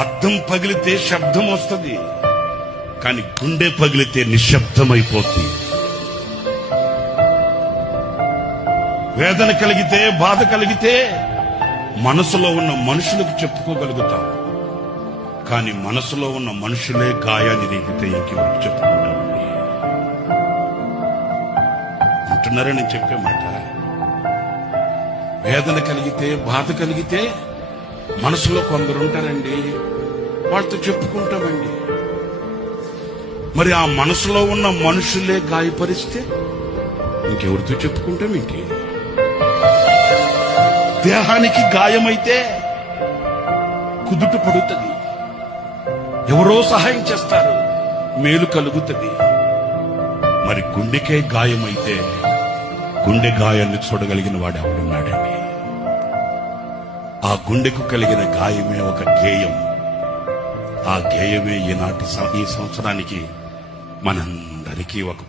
అద్దం పగిలితే శబ్దం వస్తుంది, కానీ గుండె పగిలితే నిశ్శబ్దమైపోతుంది. వేదన కలిగితే, బాధ కలిగితే మనసులో ఉన్న మనుషులకు చెప్పుకోగలుగుతాం, కానీ మనసులో ఉన్న మనుషులే గాయాన్ని రేగితే ఇంకెవరికి చెప్పుకుంటామండి? అంటున్నారా నేను చెప్పే మాట? వేదన కలిగితే, బాధ కలిగితే మనసులో కొందరు ఉంటారండి, వాళ్ళతో చెప్పుకుంటామండి. మరి ఆ మనసులో ఉన్న మనుషులే గాయపరిస్తే ఇంకెవరితో చెప్పుకుంటామేంటి? దేహానికి గాయమైతే కుదుట పడుతుంది, ఎవరో సహాయం చేస్తారు, మేలు కలుగుతుంది. మరి గుండెకే గాయమైతే గుండె గాయాన్ని చూడగలిగిన వాడు ఎవడున్నాడండి? ఆ గుండెకు కలిగిన గాయమే ఒక గేయం. ఆ గేయమే ఈ సంవత్సరానికి మనందరికీ ఒక